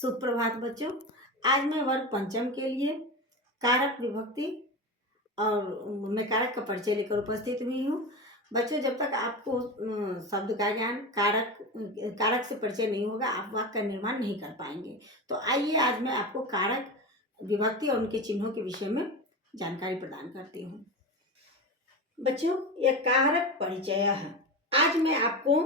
सुप्रभात बच्चों। आज मैं वर्ग पंचम के लिए कारक विभक्ति और मैं कारक का परिचय लेकर उपस्थित हुई हूँ। बच्चों, जब तक आपको शब्द का ज्ञान कारक से परिचय नहीं होगा, आप वाक्य का निर्माण नहीं कर पाएंगे। तो आइए आज मैं आपको कारक विभक्ति और उनके चिन्हों के विषय में जानकारी प्रदान करती हूँ। बच्चों, यह कारक परिचय है। आज मैं आपको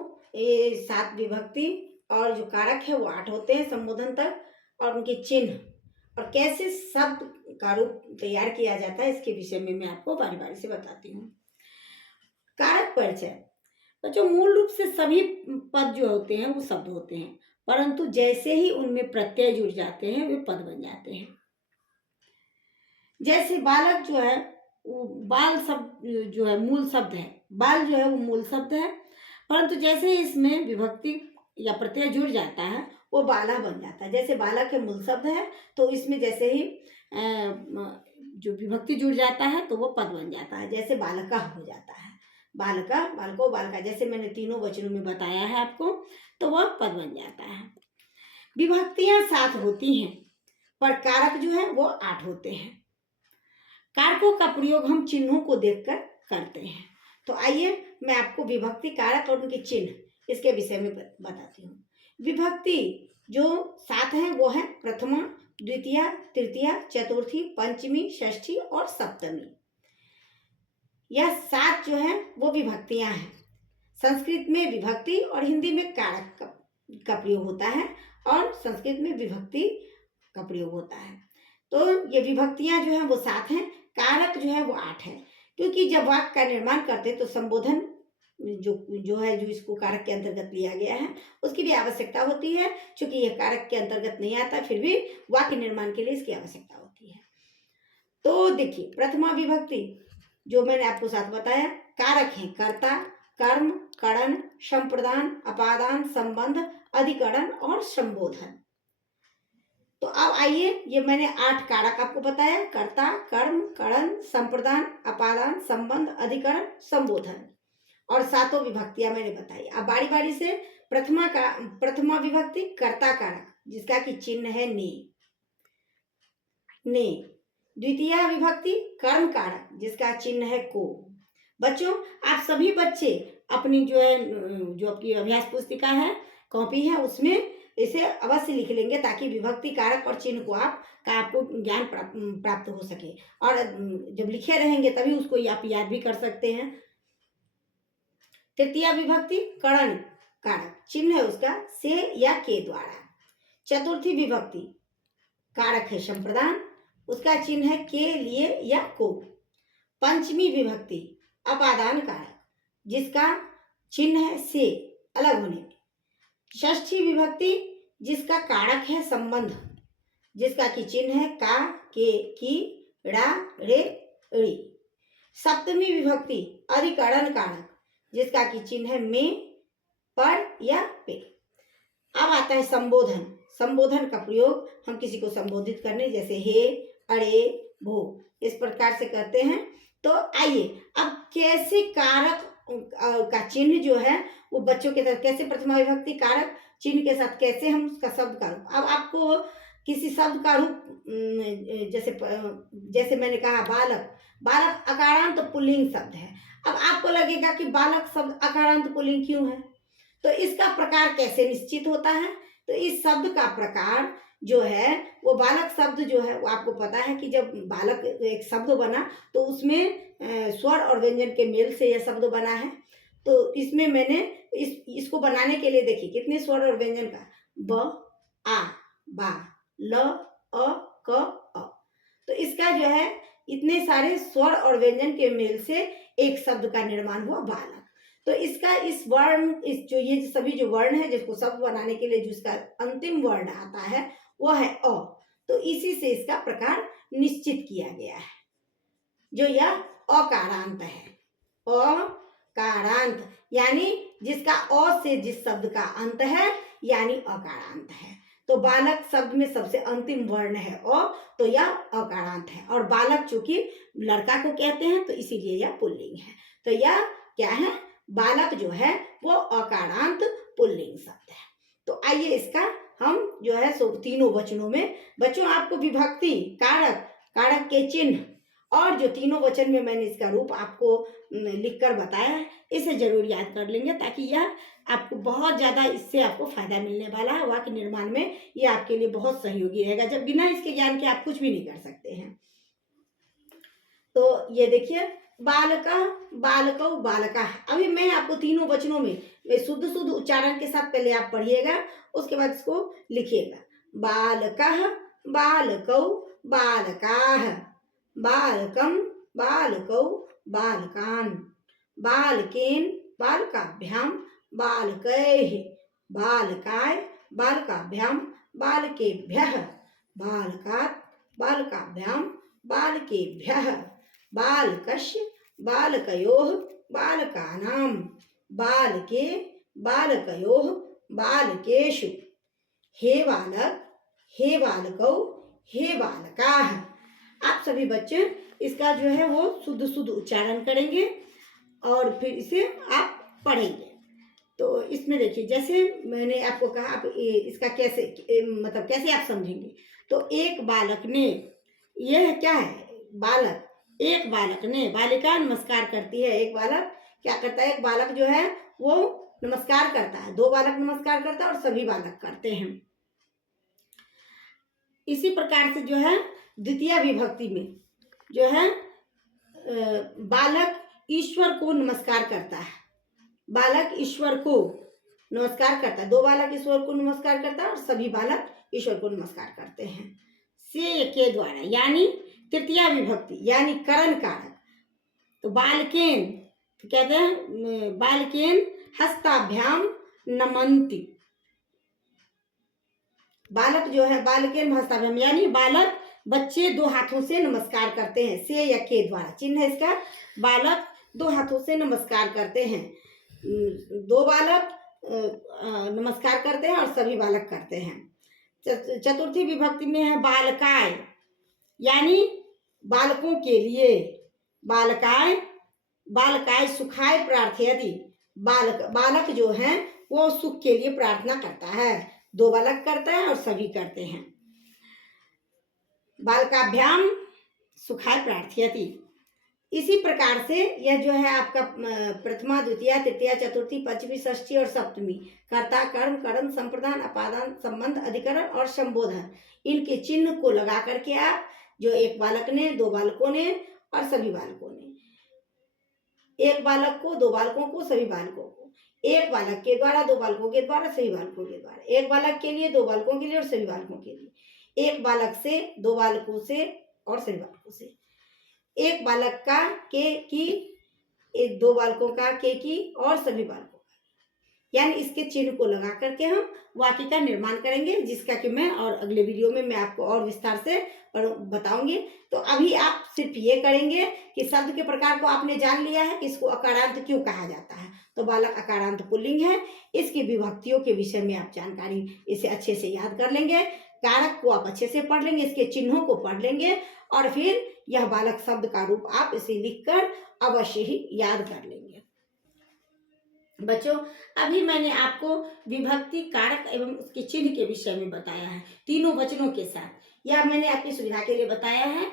7 विभक्ति और जो कारक है वो 8 होते हैं संबोधन तक, और उनके चिन्ह और कैसे शब्द का रूप तैयार किया जाता है इसके विषय में मैं आपको बारी बारी से बताती हूँ। कारक परिचय। बच्चों, मूल रूप से सभी पद जो होते हैं वो शब्द होते हैं, परंतु जैसे ही उनमें प्रत्यय जुड़ जाते हैं वे पद बन जाते हैं। जैसे बालक जो है वो बाल शब्द जो है मूल शब्द है, बाल जो है वो मूल शब्द है, परंतु जैसे ही इसमें विभक्ति या प्रत्यय जुड़ जाता है वो बाला बन जाता है। जैसे बालक के मूल शब्द है तो इसमें जैसे ही जो विभक्ति जुड़ जाता है तो वो पद बन जाता है। जैसे बालका हो जाता है, बालका, बालको, बालका, जैसे मैंने तीनों वचनों में बताया है आपको, तो वह पद बन जाता है। विभक्तियां 7 होती हैं पर कारक जो है वो 8 होते हैं। कारकों का प्रयोग हम चिन्हों को देखकर करते हैं। तो आइए मैं आपको विभक्ति, कारक और उनके चिन्ह इसके विषय में बताती हूँ। विभक्ति जो 7 है वो है प्रथमा, द्वितीया, तृतीया, चतुर्थी, पंचमी, षष्ठी और सप्तमी। यह 7 जो है वो विभक्तियां हैं। संस्कृत में विभक्ति और हिंदी में कारक का प्रयोग होता है और संस्कृत में विभक्ति का प्रयोग होता है। तो ये विभक्तियां जो है वो 7 हैं, कारक जो है वो 8 है। क्योंकि जब वाक्य का निर्माण करते हैं तो संबोधन जो है जो इसको कारक के अंतर्गत लिया गया है उसकी भी आवश्यकता होती है। चूंकि यह कारक के अंतर्गत नहीं आता फिर भी वाक्य निर्माण के लिए इसकी आवश्यकता होती है। तो देखिए, प्रथमा विभक्ति जो मैंने आपको साथ बताया, कारक है कर्ता, कर्म, करण, संप्रदान, अपादान, संबंध, अधिकरण और संबोधन। तो अब आइए, ये मैंने 8 कारक आपको बताया, कर्ता, कर्म, करण, संप्रदान, अपादान, संबंध, अधिकरण, संबोधन, और 7 विभक्तियां मैंने बताई। अब बारी बारी से प्रथमा विभक्ति कर्ता कारक जिसका कि चिन्ह है ने। द्वितीय विभक्ति कर्म कारक जिसका चिन्ह है को। बच्चों, आप सभी बच्चे अपनी जो आपकी अभ्यास पुस्तिका है, कॉपी है, उसमें इसे अवश्य लिख लेंगे ताकि विभक्ति, कारक और चिन्ह को आपको ज्ञान प्राप्त हो सके। और जब लिखे रहेंगे तभी उसको आप याद भी कर सकते हैं। तृतीय विभक्ति करण कारक, चिन्ह है उसका से या के द्वारा। चतुर्थी विभक्ति कारक है संप्रदान, उसका चिन्ह है के, लिए या को। पंचमी विभक्ति अपादान कारक जिसका चिन्ह है से, अलग होने। षष्ठी विभक्ति जिसका कारक है संबंध जिसका कि चिन्ह है का, के, की, ड़ा, रे, ड़ी। सप्तमी विभक्ति अधिकरण कारक जिसका कि चिन्ह है में, पर या पे। अब आता है संबोधन। संबोधन का प्रयोग हम किसी को संबोधित करने, जैसे हे, अरे, भो, इस प्रकार से करते हैं। तो आइए अब कैसे कारक का चिन्ह जो है वो बच्चों के साथ कैसे प्रथमा विभक्ति कारक चिन्ह के साथ कैसे हम उसका शब्द का रूप। अब आपको किसी शब्द का रूप जैसे मैंने कहा बालक, बालक अकारांत पुल्लिंग शब्द है। अब आपको लगेगा कि बालक शब्द अकारांत पुल्लिंग क्यों है, तो इसका प्रकार कैसे निश्चित होता है। तो इस शब्द का प्रकार जो है वो बालक शब्द जो है वो आपको पता है कि जब बालक एक शब्द बना तो उसमें स्वर और व्यंजन के मेल से यह शब्द बना है। तो इसमें मैंने इसको बनाने के लिए देखिए कितने स्वर और व्यंजन का, ब, आ, बा, ल, अ, क, अ। तो इसका जो है इतने सारे स्वर और व्यंजन के मेल से एक शब्द का निर्माण हुआ बालक। तो इसका इस वर्ण, ये सभी जो वर्ण है जिसको शब्द बनाने के लिए जो इसका अंतिम वर्ण आता है वह है अ। तो इसी से इसका प्रकार निश्चित किया गया है, जो यह अकारांत है। अकारांत यानी जिसका अ से जिस शब्द का अंत है यानी अकारांत है। तो बालक शब्द में सबसे अंतिम वर्ण है अ, तो यह अकारांत है। और बालक चूंकि लड़का को कहते हैं तो इसीलिए यह पुल्लिंग है। तो यह क्या है, बालक जो है वो अकारांत पुल्लिंग शब्द है। तो आइए इसका हम जो है सो तीनों वचनों में, बच्चों आपको विभक्ति, कारक, कारक के चिन्ह और जो तीनों वचन में मैंने इसका रूप आपको लिखकर बताया है, इसे जरूर याद कर लेंगे, ताकि यह आपको बहुत ज़्यादा, इससे आपको फायदा मिलने वाला है वाक्य निर्माण में। ये आपके लिए बहुत सहयोगी रहेगा, जब बिना इसके ज्ञान के आप कुछ भी नहीं कर सकते हैं। तो ये देखिए, बालका, बालकौ, बालका। अभी मैं आपको तीनों वचनों में शुद्ध शुद्ध उच्चारण के साथ पहले आप पढ़िएगा, उसके बाद इसको लिखिएगा। बालकः, बालकौ, बालकाः, बालकं, बालकौ, बालकान्, बालकेन, बालकाभ्यां, बालकैः, बालकाय, बालकाभ्यां, बालकेभ्यः, बालकात्, बालकाभ्यां, बालकेभ्यः, बालकस्य, बालकयोः, बालकानां, बालके, बालकयोः, बालकेषु, हे बालक, हे बालकौ, हे बालकाः। आप सभी बच्चे इसका जो है वो शुद्ध शुद्ध उच्चारण करेंगे और फिर इसे आप पढ़ेंगे। तो इसमें देखिए, जैसे मैंने आपको कहा, आप इसका कैसे मतलब कैसे आप समझेंगे। तो एक बालक ने, यह क्या है, बालक, एक बालक ने, बालिका नमस्कार करती है, एक बालक क्या करता है, एक बालक जो है वो नमस्कार करता है, दो बालक नमस्कार करता है और सभी बालक करते हैं। इसी प्रकार से जो है द्वितीय विभक्ति में जो है बालक ईश्वर को नमस्कार करता है, बालक ईश्वर को नमस्कार करता है, दो बालक ईश्वर को नमस्कार करता है और सभी बालक ईश्वर को नमस्कार करते हैं। से के द्वारा, यानी तृतीया विभक्ति, यानी करण कारक। तो बालकेन, तो कहते हैं बालकेन हस्ताभ्याम नमन्ति, बालक जो है, बालकेन हस्ताभ्याम, यानी बालक, बच्चे दो हाथों से नमस्कार करते हैं। से या के द्वारा चिन्ह है इसका, बालक दो हाथों से नमस्कार करते हैं, दो बालक नमस्कार करते हैं और सभी बालक करते हैं। चतुर्थी विभक्ति में है बालकाय, यानी बालकों के लिए, बालकाय, बालकाय सुखाय प्रार्थयति, बालक, बालक जो है वो सुख के लिए प्रार्थना करता है, दो बालक करते हैं और सभी करते हैं। बालकाभ्याम सुखाय प्रार्थयति। इसी प्रकार से यह जो है आपका प्रथमा, द्वितीय, तृतीय, चतुर्थी, पंचमी, षष्ठी और सप्तमी, कर्ता, कर्म, करण, संप्रदान, अपादान, संबंध, अधिकरण और संबोधन, इनके चिन्ह को लगा करके आप, जो एक बालक ने, दो बालकों ने और सभी बालकों ने, एक बालक को, दो बालकों को, सभी बालकों को, एक बालक के द्वारा, दो बालकों के द्वारा, सभी बालकों के द्वारा, एक बालक के लिए, दो बालकों के लिए और सभी बालकों के लिए, एक बालक से, दो बालकों से और सभी बालकों से, एक बालक का, के की, एक दो बालकों का, के की और सभी बालकों का, यानी इसके चिन्ह को लगा करके हम वाक्य का निर्माण करेंगे, जिसका कि मैं और अगले वीडियो में मैं आपको और विस्तार से बताऊंगी। तो अभी आप सिर्फ ये करेंगे कि शब्द के प्रकार को आपने जान लिया है कि इसको अकारांत क्यों कहा जाता है। तो बालक अकारांत पुल्लिंग है, इसकी विभक्तियों के विषय में आप जानकारी इसे अच्छे से याद कर लेंगे, कारक को आप अच्छे से पढ़ लेंगे, इसके चिन्हों को पढ़ लेंगे और फिर यह बालक शब्द का रूप आप इसे लिखकर अवश्य ही याद कर लेंगे। बच्चों, अभी मैंने आपको विभक्ति, कारक एवं उसके चिन्ह के विषय में बताया है, तीनों वचनों के साथ। यह मैंने आपकी सुविधा के लिए बताया है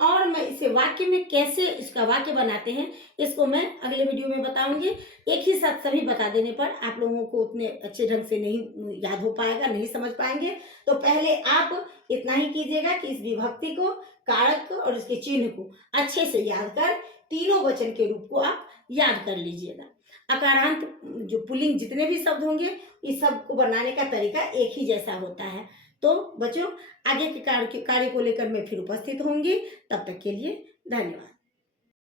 और मैं इसे वाक्य में कैसे इसका वाक्य बनाते हैं, इसको मैं अगले वीडियो में बताऊंगी। एक ही साथ सभी बता देने पर आप लोगों को उतने अच्छे ढंग से नहीं याद हो पाएगा, नहीं समझ पाएंगे। तो पहले आप इतना ही कीजिएगा कि इस विभक्ति को, कारक को और इसके चिन्ह को अच्छे से याद कर तीनों वचन के रूप को आप याद कर लीजिएगा। अकारांत जो पुल्लिंग जितने भी शब्द होंगे, इस सब को बनाने का तरीका एक ही जैसा होता है। तो बच्चों, आगे के कार्य को लेकर मैं फिर उपस्थित होंगी। तब तक के लिए धन्यवाद।